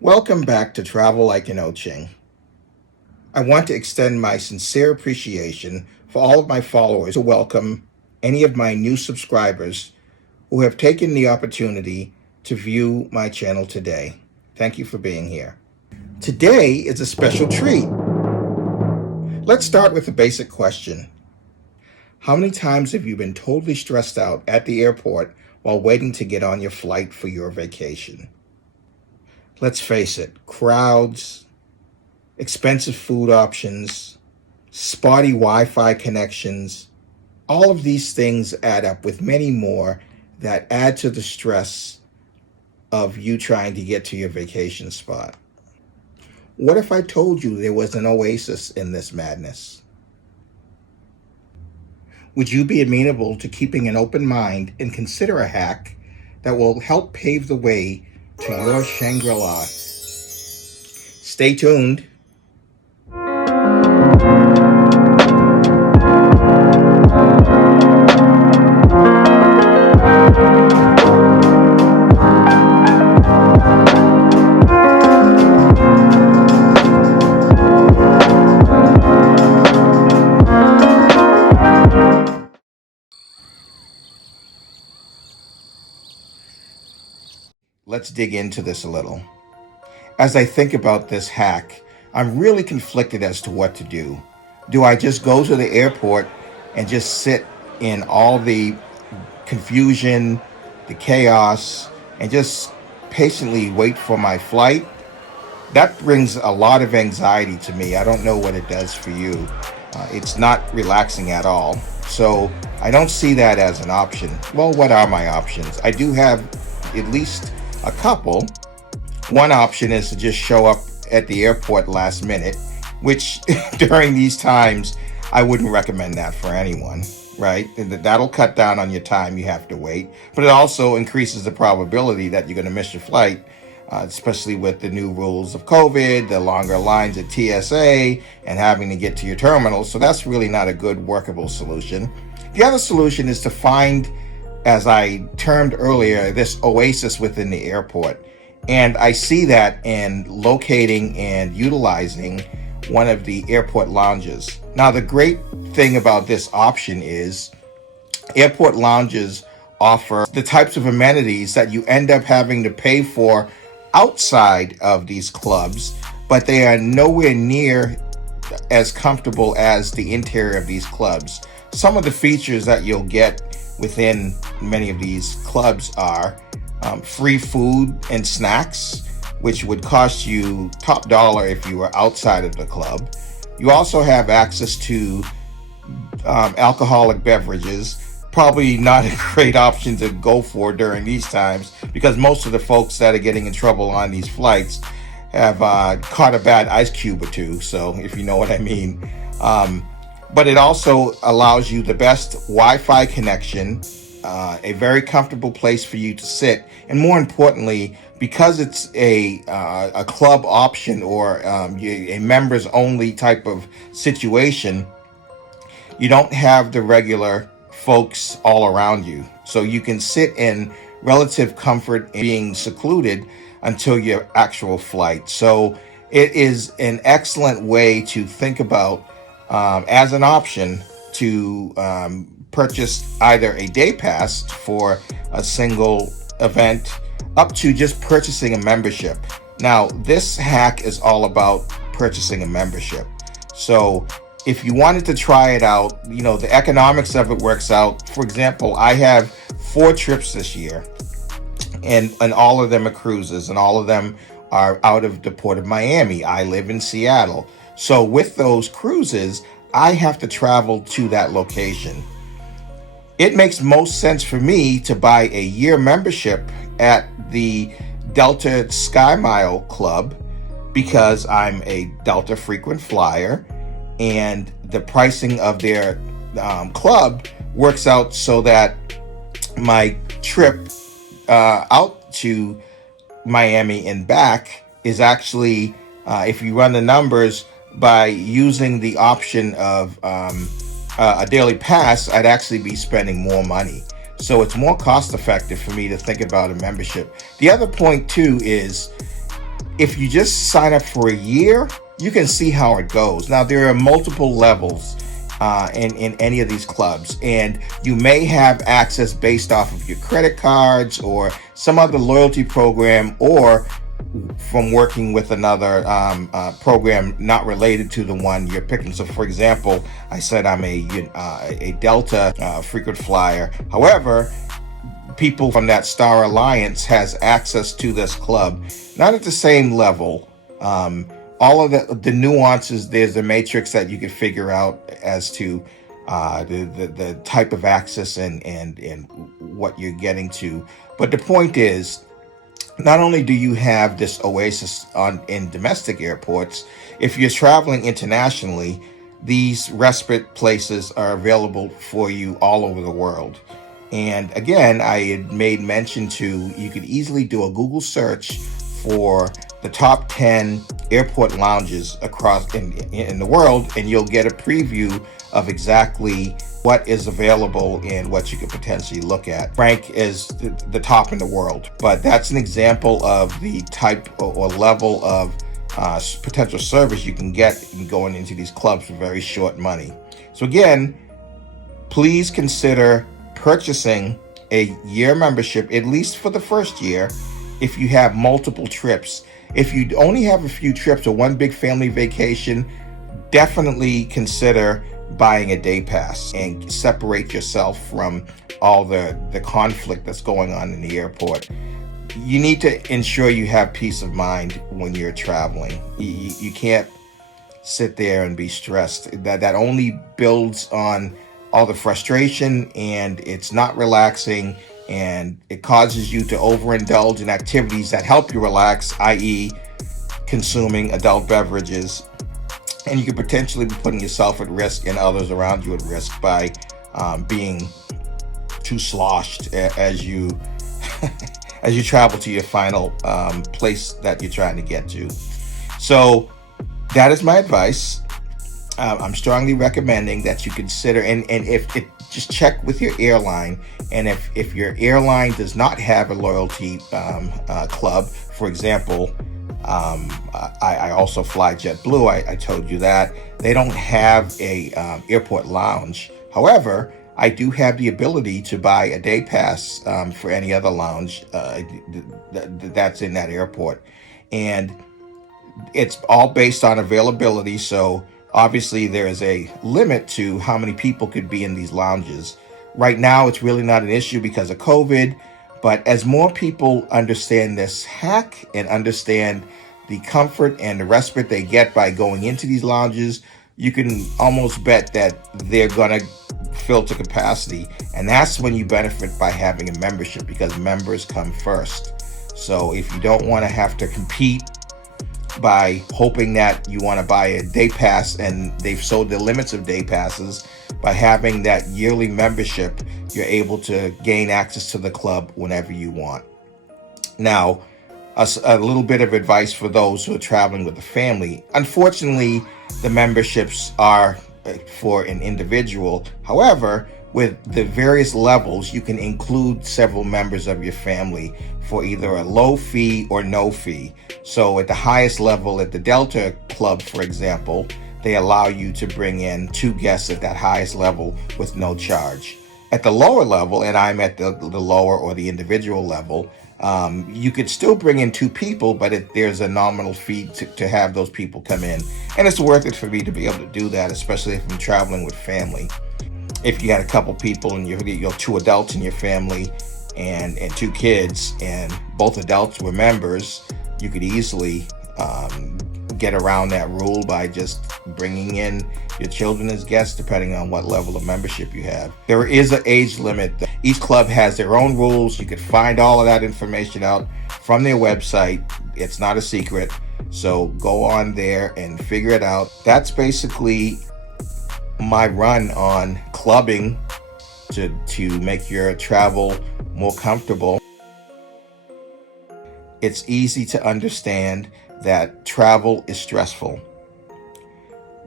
Welcome back to Travel Like an Oching. I want to extend my sincere appreciation for all of my followers to welcome any of my new subscribers who have taken the opportunity to view my channel today. Thank you for being here. Today is a special treat. Let's start with a basic question. How many times have you been totally stressed out at the airport while waiting to get on your flight for your vacation? Let's face it, crowds, expensive food options, spotty Wi-Fi connections, all of these things add up with many more that add to the stress of you trying to get to your vacation spot. What if I told you there was an oasis in this madness? Would you be amenable to keeping an open mind and consider a hack that will help pave the way to your Shangri-La? Stay tuned. Let's dig into this a little. As I think about this hack, I'm really conflicted as to what to do. Do I just go to the airport and just sit in all the confusion, the chaos, and just patiently wait for my flight? That brings a lot of anxiety to me. I don't know what it does for you. It's not relaxing at all. So I don't see that as an option. Well, what are my options? I do have at least a couple. One option is to just show up at the airport last minute, which during these times, I wouldn't recommend that for anyone, right? And that'll cut down on your time you have to wait, but it also increases the probability that you're going to miss your flight, especially with the new rules of COVID, the longer lines at TSA, and having to get to your terminal. So that's really not a good workable solution. The other solution is to find, as I termed earlier, this oasis within the airport. And I see that in locating and utilizing one of the airport lounges. Now, the great thing about this option is airport lounges offer the types of amenities that you end up having to pay for outside of these clubs, but they are nowhere near as comfortable as the interior of these clubs. Some of the features that you'll get within many of these clubs are free food and snacks, which would cost you top dollar if you were outside of the club. You also have access to alcoholic beverages. Probably not a great option to go for during these times because most of the folks that are getting in trouble on these flights have caught a bad ice cube or two, so if you know what I mean. But it also allows you the best Wi-Fi connection, a very comfortable place for you to sit, and more importantly, because it's a club option or a members only type of situation, you don't have the regular folks all around you. So you can sit in relative comfort and being secluded until your actual flight. So it is an excellent way to think about as an option to purchase either a day pass for a single event up to just purchasing a membership. Now, this hack is all about purchasing a membership. So if you wanted to try it out, you know, the economics of it works out. For example, I have 4 trips this year, and all of them are cruises, and all of them are out of the port of Miami. I live in Seattle. So with those cruises, I have to travel to that location. It makes most sense for me to buy a year membership at the Delta Sky Mile Club because I'm a Delta frequent flyer, and the pricing of their club works out so that my trip out to Miami and back is actually, if you run the numbers, by using the option of a daily pass, I'd actually be spending more money. So it's more cost effective for me to think about a membership. The other point too is If you just sign up for a year, you can see how it goes. Now, there are multiple levels in any of these clubs, and you may have access based off of your credit cards or some other loyalty program, or from working with another program not related to the one you're picking. So, for example, I said I'm a Delta frequent flyer. However, people from that Star Alliance has access to this club, not at the same level. All of the nuances, there's a matrix that you can figure out as to the type of access and what you're getting to. But the point is, not only do you have this oasis in domestic airports, if you're traveling internationally, these respite places are available for you all over the world. And again, I had made mention to, you could easily do a Google search for the top 10 airport lounges across in the world, and you'll get a preview of exactly what is available and what you could potentially look at. Rank is the top in the world, but that's an example of the type or level of potential service you can get in going into these clubs for very short money. So again, please consider purchasing a year membership, at least for the first year, if you have multiple trips. If you only have a few trips or one big family vacation, definitely consider buying a day pass and separate yourself from all the conflict that's going on in the airport. You need to ensure you have peace of mind when you're traveling. You can't sit there and be stressed. That only builds on all the frustration, and it's not relaxing, and it causes you to overindulge in activities that help you relax, i.e. consuming adult beverages. And you could potentially be putting yourself at risk and others around you at risk by being too sloshed as you as you travel to your final place that you're trying to get to. So that is my advice. I'm strongly recommending that you consider, and if it, just check with your airline, and if your airline does not have a loyalty club, for example, I also fly JetBlue. I told you that they don't have a airport lounge. However, I do have the ability to buy a day pass for any other lounge that's in that airport, and it's all based on availability. So obviously there is a limit to how many people could be in these lounges. Right now, it's really not an issue because of COVID. But as more people understand this hack and understand the comfort and the respite they get by going into these lounges, you can almost bet that they're going to fill to capacity. And that's when you benefit by having a membership, because members come first. So if you don't want to have to compete by hoping that you want to buy a day pass and they've sold the limits of day passes, by having that yearly membership, you're able to gain access to the club whenever you want. Now, a little bit of advice for those who are traveling with a family. Unfortunately, the memberships are for an individual. However, with the various levels, you can include several members of your family for either a low fee or no fee. So at the highest level, at the Delta Club, for example, they allow you to bring in 2 guests at that highest level with no charge. At the lower level, and I'm at the lower or the individual level, you could still bring in 2 people, but there's a nominal fee to have those people come in. And it's worth it for me to be able to do that, especially if I'm traveling with family. If you had a couple people and you're 2 adults in your family and 2 kids, and both adults were members, you could easily get around that rule by just bringing in your children as guests, depending on what level of membership you have. There is an age limit. Each club has their own rules. You could find all of that information out from their website. It's not a secret. So go on there and figure it out. That's basically my run on clubbing to make your travel more comfortable. It's easy to understand that travel is stressful.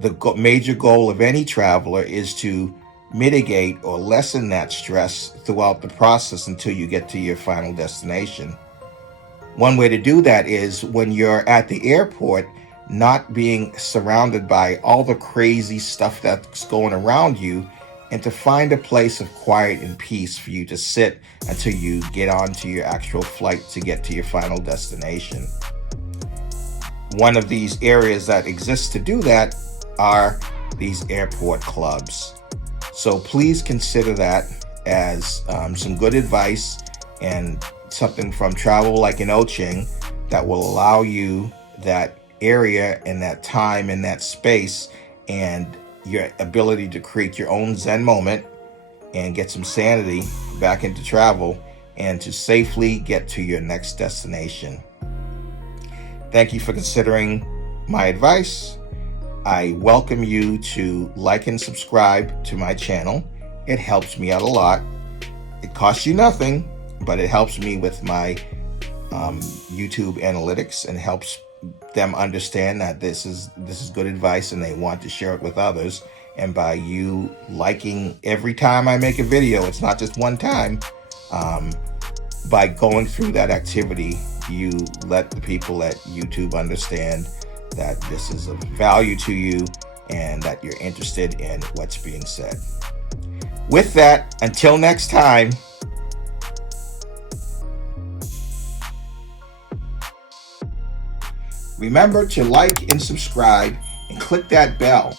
The major goal of any traveler is to mitigate or lessen that stress throughout the process until you get to your final destination. One way to do that is when you're at the airport, not being surrounded by all the crazy stuff that's going around you, and to find a place of quiet and peace for you to sit until you get onto your actual flight to get to your final destination. One of these areas that exists to do that are these airport clubs. So please consider that as some good advice and something from Travel Like an Oching that will allow you that area and that time and that space and your ability to create your own Zen moment and get some sanity back into travel and to safely get to your next destination. Thank you for considering my advice. I welcome you to like and subscribe to my channel. It helps me out a lot. It costs you nothing, but it helps me with my YouTube analytics and helps them understand that this is good advice and they want to share it with others. And by you liking every time I make a video, it's not just one time, by going through that activity, you let the people at YouTube understand that this is of value to you and that you're interested in what's being said. With that, until next time, remember to like and subscribe and click that bell